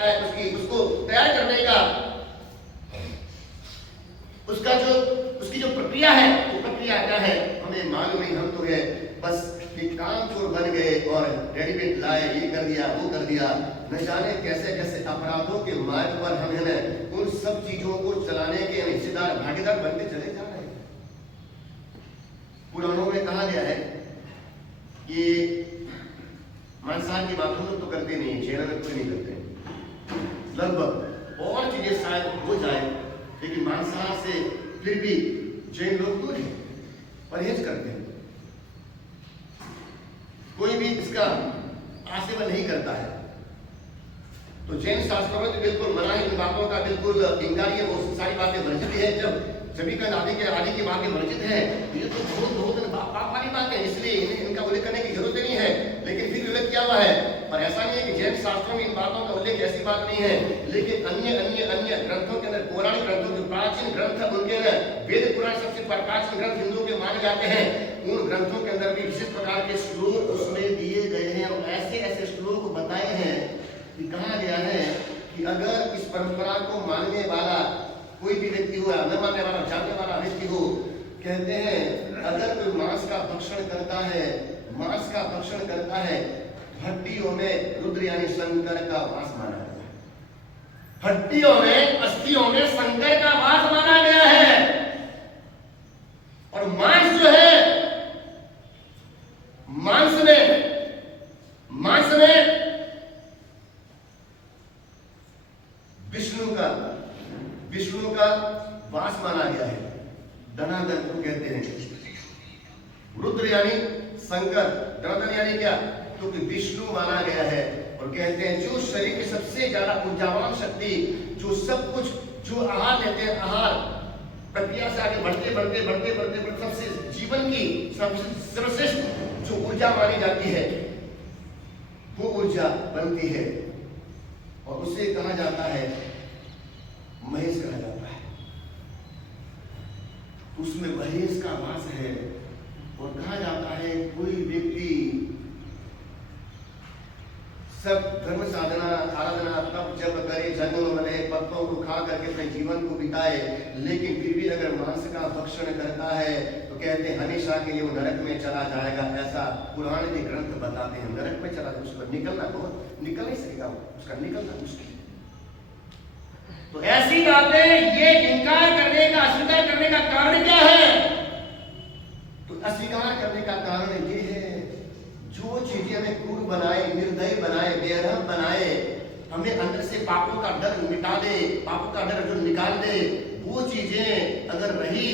उसको तैयार करने का उसकी जो प्रक्रिया है, वो प्रक्रिया क्या है हमें मालूम नहीं। हम तो है बस एक काम चोर बन गए और रेडीमेड लाए, ये कर दिया वो कर दिया, न जाने कैसे कैसे अपराधों के मार्ग पर हम है ना उन सब चीजों को चलाने के हिस्सेदार भागीदार बनते चले जा रहे हैं। पुराणों में कहा गया है कि मांसाहार की बात हम लोग तो करते नहीं, जैन में कोई नहीं करते, लगभग और चीजें शायद हो जाए लेकिन मांसाहार से फिर भी जैन लोग दूर हैं, परहेज करते हैं, कोई भी इसका आसेवन नहीं करता है। तो जैन शास्त्रों में तो बिल्कुल मना है, इन बातों का बिल्कुल इंकार है, वो सारी बातें वर्जित है। जब सभी का आदि की बातें वर्जित है तो ये तो बहुत पाप वाली बात है, इसलिए इनका उल्लेख करने की जरूरत नहीं है, लेकिन फिर उल्लेख किया हुआ है। पर ऐसा नहीं है कि जैन शास्त्रों में इन बातों का उल्लेख ऐसी बात नहीं है, लेकिन अन्य ग्रंथों के अंदर, पौराणिक ग्रंथों के प्राचीन ग्रंथ उनके अंदर, वेद पुराण सबसे प्राचीन ग्रंथ हिंदुओं के माने जाते हैं, उन ग्रंथों के अंदर भी विशेष प्रकार के श्लोक उसमें दिए गए हैं और ऐसे ऐसे श्लोक बताए हैं कि कहा गया है कि अगर इस परंपरा को मानने वाला कोई भी व्यक्ति हो, न मानने वाला जानने वाला व्यक्ति हो, कहते हैं अगर कोई मांस का भक्षण करता है हड्डियों में रुद्र यानी शंकर का वास माना गया है, हड्डियों में अस्थियों में शंकर का वास माना गया है। और मांस जो है, मांस में विष्णु का वास माना गया है, धनाधन को कहते हैं। रुद्र यानी शंकर, धनाधन यानी क्या, तो कि विष्णु माना गया है। और कहते हैं जो शरीर की सबसे ज्यादा ऊर्जावान शक्ति, जो सब कुछ जो आहार लेते हैं, आहार प्रक्रिया से आगे बढ़ते सबसे जीवन की सर्वश्रेष्ठ जो ऊर्जा मानी जाती है वो ऊर्जा बनती है और उसे कहा जाता है महेश कहा जाता है। उसमें महेश का वास है और कहा जाता है कोई व्यक्ति सब धर्म साधना आराधना तप जप करे, जंगल वाले पत्तों को खा करके अपने जीवन को बिताए, लेकिन फिर भी अगर मांस का भक्षण करता है तो कहते हैं हमेशा के लिए वो नरक में चला जाएगा। ऐसा पुराण के ग्रंथ बताते हैं, नरक में चला, उसको निकल नहीं सकेगा, उसका निकलना मुश्किल। तो ऐसी बातें ये इनकार करने का, अस्वीकार करने का कारण क्या है? तो अस्वीकार करने का कारण ये है जो चीजें हमें क्रूर बनाए, निर्दयी बनाए, बेरहम बनाए, हमें अंदर से पापों का डर मिटा दे, पापों का डर जो निकाल दे, वो चीजें अगर रही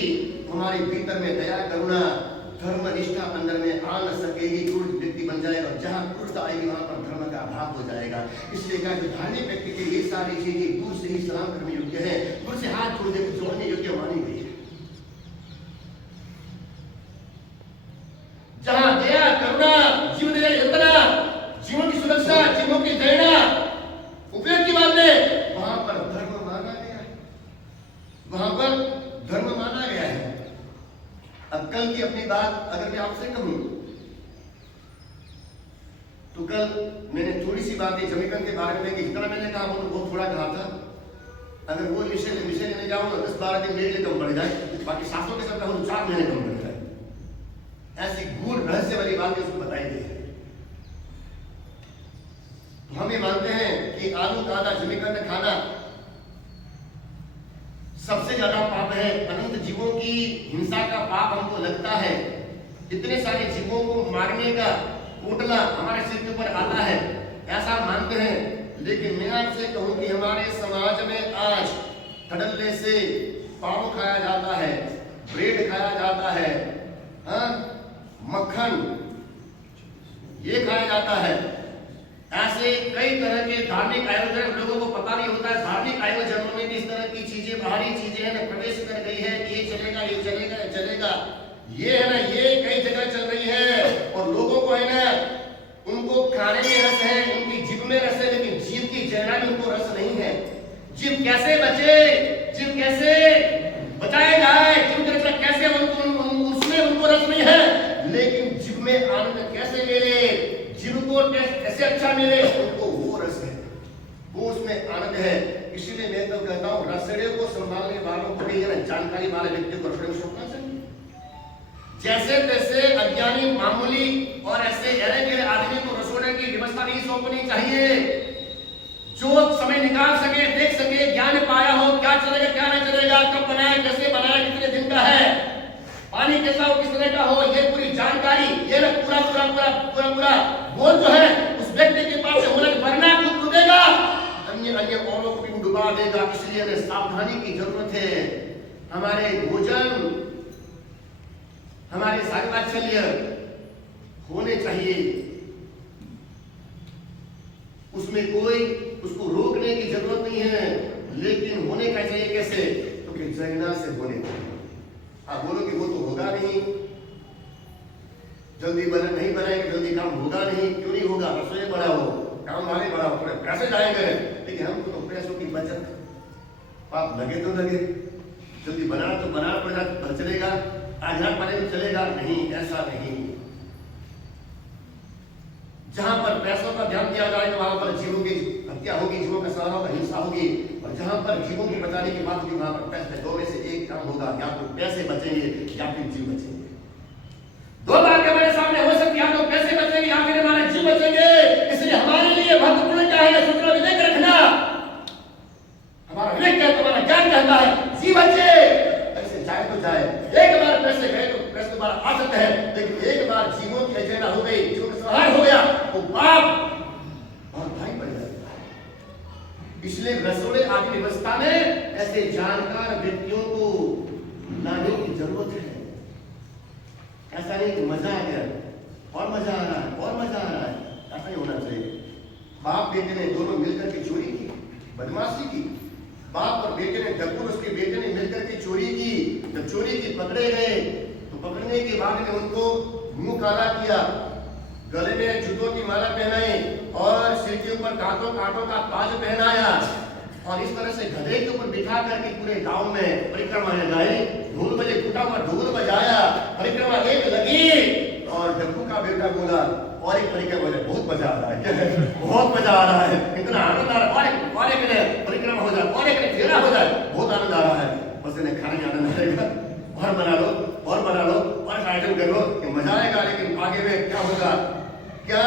हमारे भीतर में दया करुणा धर्म निष्ठा अंदर में आ न सकेगी, क्रूर व्यक्ति बन जाएगा। और जहां क्रूरता आएगी वहां पर धर्म का अभाव हो जाएगा। इसलिए कहा कि धार्मिक व्यक्ति के ये सारी चीजें दूर से ही सलाम करने योग्य है, दूर से हाथ जोड़ने योग्य मानी गई है। जहां दया करुणा जीवन जीवन की सुरक्षा, जीवों की दया उपयोग की बात है, वहां पर धर्म माना गया है, वहां पर धर्म माना गया है। अब कल की अपनी बात अगर मैं आपसे कहूं तो कल मैंने थोड़ी सी बात जमीकन के बारे में, जितना मैंने कहा वो तो बहुत थोड़ा कहा था। अगर वो विषय लेने जाऊं तो 10-12 दिन मेरे लिए कम पड़ जाए, बाकी सासों के साथ कहूं 4 महीने कम पड़ जाए। ऐसी गूढ़ रहस्य वाली बात उसको बताई गई है। तो हम ये मानते हैं कि आलू का आधा जमीकन खाना सबसे ज्यादा पाप है। अनंत जीवों की हिंसा का पाप हमको लगता है, इतने सारे जीवों को मारने का कोटला हमारे सिर के ऊपर आता है, ऐसा मानते हैं। लेकिन मैं आपसे कहूं कि हमारे समाज में आज धड़ल्ले से पाव खाया जाता है, ब्रेड खाया जाता है, मक्खन ये खाया जाता है। ऐसे कई तरह के धार्मिक आयोजन लोगों को पता नहीं होता है। धार्मिक आयोजनों में भी इस तरह की चीजें, बाहरी चीजें है ना प्रवेश कर गई है। ये चलेगा, ये चलेगा, ये चलेगा, ये है ना, ये कई जगह चल रही है। और लोगों को है ना, उनको खाने में रस है, उनकी जीभ में रस है, लेकिन जीभ की जहरा में उनको रस नहीं है। जीभ कैसे बचे, जीभ कैसे बचाया जाए, जीभ की रक्षा कैसे, उसमें उनको रस नहीं है। लेकिन जीभ में आनंद कैसे मिले, जीभ को कैसे अच्छा मिले, उनको वो रस है, वो उसमें उसमें आनंद है। इसीलिए मैं तो कहता हूँ रसोड़े को संभालने वालों को भी जानकारी वाले व्यक्ति को रसोड़े में सौंपना चाहिए। जैसे तैसे अज्ञानी मामूली और ऐसे अरे गहरे आदमी को रसोड़े की व्यवस्था नहीं सौंपनी चाहिए। जो समय निकाल सके, देख सके, ज्ञान पाया हो, क्या चलेगा क्या नहीं चलेगा, कब बनाया, कैसे बनाया, कितने दिन का है, पानी कैसा हो, किस तरह का हो, ये पूरी जानकारी ये ना पूरा पूरा पूरा पूरा पूरा बोल जो है उस व्यक्ति के पास से होने वरना खुद डूबेगा, अन्य अन्य औरों को भी डुबा देगा। इसलिए हमें सावधानी की जरूरत है। हमारे भोजन, हमारे सागवात्सल्य होने चाहिए, उसमें कोई उसको रोकने की जरूरत नहीं है, लेकिन होने का चाहिए कैसे, तो कि जगना से होने चाहिए। आप बोलो कि वो तो होगा नहीं, जल्दी बना नहीं बनाएंगे, जल्दी काम होगा नहीं, क्यों नहीं होगा, रसोई बढ़ाओ, काम वाले बढ़ाओ, थोड़े पैसे जाएंगे, लेकिन हमको तो पैसों की बचत, आप लगे तो लगे, जल्दी बनाना तो बनाना पड़ेगा, पर चलेगा, आधार पाने में चलेगा नहीं, ऐसा नहीं। जहां पर पैसों का ध्यान दिया जाएगा वहां पर जीवों की हत्या होगी, जीवों का सवाल होगा, हिंसा होगी, और जहां पर जीवों को बचाने की बात होगी वहां पर पैसे, दो में से एक काम होगा, या तो पैसे बचेंगे या फिर जीव बचेंगे। दो बातें हमारे सामने हो सकती है, या तो पैसे बचेंगे या फिर हमारे जीव बचेंगे। इसलिए हमारे लिए महत्वपूर्ण क्या है, सूत्र विवेक रखना। हमारा विवेक क्या, तुम्हारा ज्ञान कहता है जीव बचे, ऐसे जाए तो जाए, एक बार पैसे गए तो पैसे दोबारा आ सकते हैं, लेकिन एक बार जीवों की एजेंडा हो गई, जीवों का संहार हो गया, तो पाप और भाई बढ़ जाएगा। इसलिए रसोड़े आदि व्यवस्था में ऐसे जानकार व्यक्तियों को लाने की जरूरत है। ऐसा नहीं कि मजा आ गया और मजा आ रहा है और मजा आ रहा है, ऐसा नहीं होना चाहिए। बाप बेटे ने दोनों मिलकर के चोरी की, बदमाशी की, बाप और बेटे ने, डब्बू उसके बेटे ने मिलकर के चोरी की। जब चोरी की पकड़े गए तो पकड़ने के बाद में उनको मुंह काला किया, गले में जूतों की माला पहनाई और सिर के ऊपर कांटों कांटों का ताज पहनाया, और इस तरह से गधे के ऊपर बिठा करके पूरे गांव में परिक्रमा लगाई, ढोल बजे, टूटा हुआ ढोल बजाया, परिक्रमा एक लगी, और डब्बू का बेटा बोला और एक परिक्रमा हो जाए, बहुत मजा आ रहा है, क्या है, बहुत मजा आ रहा है, इतना आनंद आ रहा है, और एक परिक्रमा हो जाए, और एक फेरा हो जाए, बहुत आनंद आ रहा है, बस इन्हें खाने का आनंद आएगा, और बना लो और बना लो और आइटम कर लो, कि मजा आएगा, लेकिन आगे में क्या होगा, क्या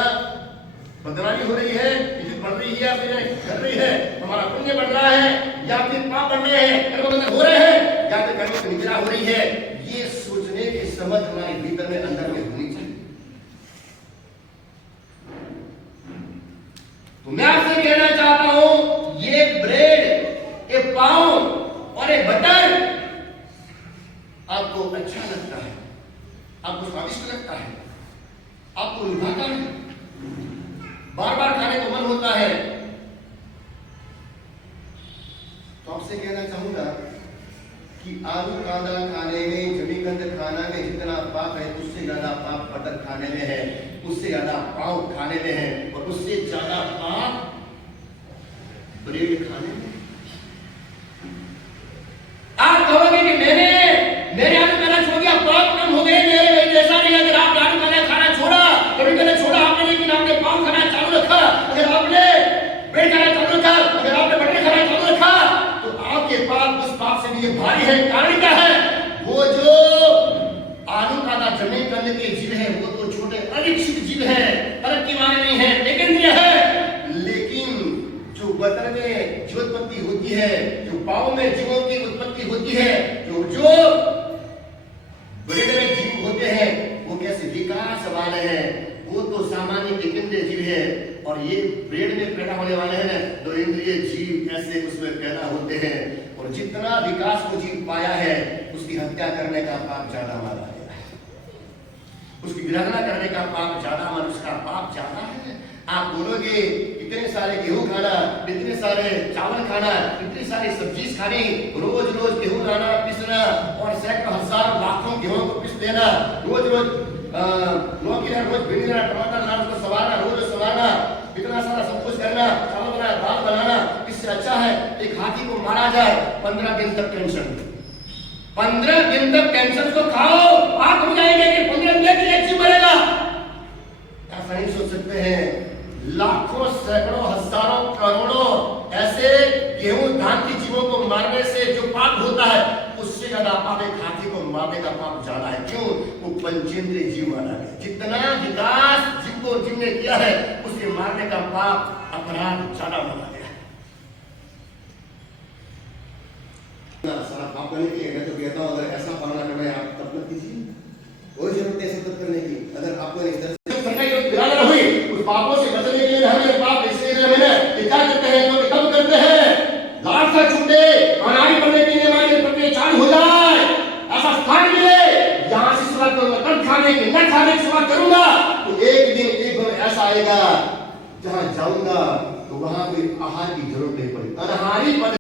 बदनामी हो रही है, इज्जत बढ़ रही है या फिर घट रही है, हमारा पुण्य बढ़ रहा है या फिर पाप बढ़ रहे हैं, कर्म हो रहे हैं या फिर कर्मों की निद्रा हो रही है, ये सोचने की समझ हमारे भीतर में अंदर में होनी चाहिए। तो मैं आपसे कहना चाहता हूं, ये ब्रेड, ये पाव और ये बटर आपको अच्छा लगता है, आपको स्वादिष्ट लगता है, आपको लुभाता है, बार बार खाने को मन होता है, तो आपसे कहना चाहूंगा कि आलू कांदा खाने में, जमीकंद खाना में जितना पाप है उससे ज्यादा पाप बटर खाने में है, उससे ज्यादा पाव खाने में है, और उससे ज्यादा पाप ब्रेड खाने में। आप कहोगे कि मेरे आलू खाना छोड़ दिया, पाप कम हो गए, मेरे जैसा नहीं। अगर आप आलू खाना छोड़ा, कभी मैंने छोड़ा आपने, लेकिन आपने पाव खाना चालू रखा, अगर आपने ब्रेड खाना चालू रखा, अगर आपने बटर खाना चालू रखा, तो आपके पाप उस पाप से भी ये भारी है। कारण क्या है, वो जो आलू खाना जमीन करने के जीव है, वो तो छोटे अनिश्चित जीव है, तरक्की वाले नहीं है, लेकिन है, लेकिन जो बटर में जीवोत्पत्ति होती है, जो पाव में जीवों की उत्पत्ति होती है, जो ब्रेड में जीव होते हैं, वो कैसे विकास वाले हैं, वो तो सामान्य इंद्रिय जीव है, और ये ब्रेड में पैदा होने वाले हैं ना, दो इंद्रिय जीव ऐसे उसमें पैदा होते हैं, और जितना विकास को जीव पाया है, उसकी हत्या करने का पाप ज्यादा माना गया है, उसकी विरंगना करने का पाप ज्यादा, मनुष्य का पाप ज्यादा है। आप बोलोगे इतने सारे गेहूं खाना, इतने सारे चावल खाना, इतनी सारी सब्जी खानी, रोज रोज गेहूं लाना, पिसना, और सैकड़ों हजारों लाखों गेहूं को पिस देना, रोज रोज लौकी लाना, रोज भिंडी लाना, टमाटर लाना, उसको सवारना, रोज सवारना, इतना सारा सब कुछ करना, चावल बनाना, दाल बनाना, इससे अच्छा है एक हाथी को मारा जाए, 15 दिन तक टेंशन, 15 दिन तक टेंशन को खाओ, बात हो जाएगी कि 15 दिन के लिए जीव मरेगा। ऐसा नहीं सोच सकते हैं। लाखों, सैकड़ों, हजारों, करोड़ों ऐसे गेहूं धान की जीवों को मारने से जो पाप होता है उससे ज्यादा पाप एक हाथी को मारने का पाप ज्यादा है। क्यों? वो पंचेंद्रिय जीव मारा गया। जितना विकास जिनको जिनने किया है उसे मारने का पाप अपराध ज्यादा माना गया है। सारा पाप करने के लिए मैं तो कहता हूं अगर ऐसा पालना करना है आप तब मत कीजिए, कोई जरूरत नहीं सब करने की। अगर आपको इस तरह से हुई उस पापों से बचने के लिए हमें पाप इसलिए मैंने क्या करते हैं तो कब करते हैं लाट से छूटे अनाड़ी पड़ने के लिए हमारे प्रति चालू हो जाए ऐसा स्थान मिले यहां से शुरुआत करूंगा तब खाने की न खाने की शुरुआत करूंगा तो एक दिन एक बार ऐसा आएगा जहां जाऊंगा तो वहां कोई आहार की जरूरत नहीं पड़ेगी। अनाहारी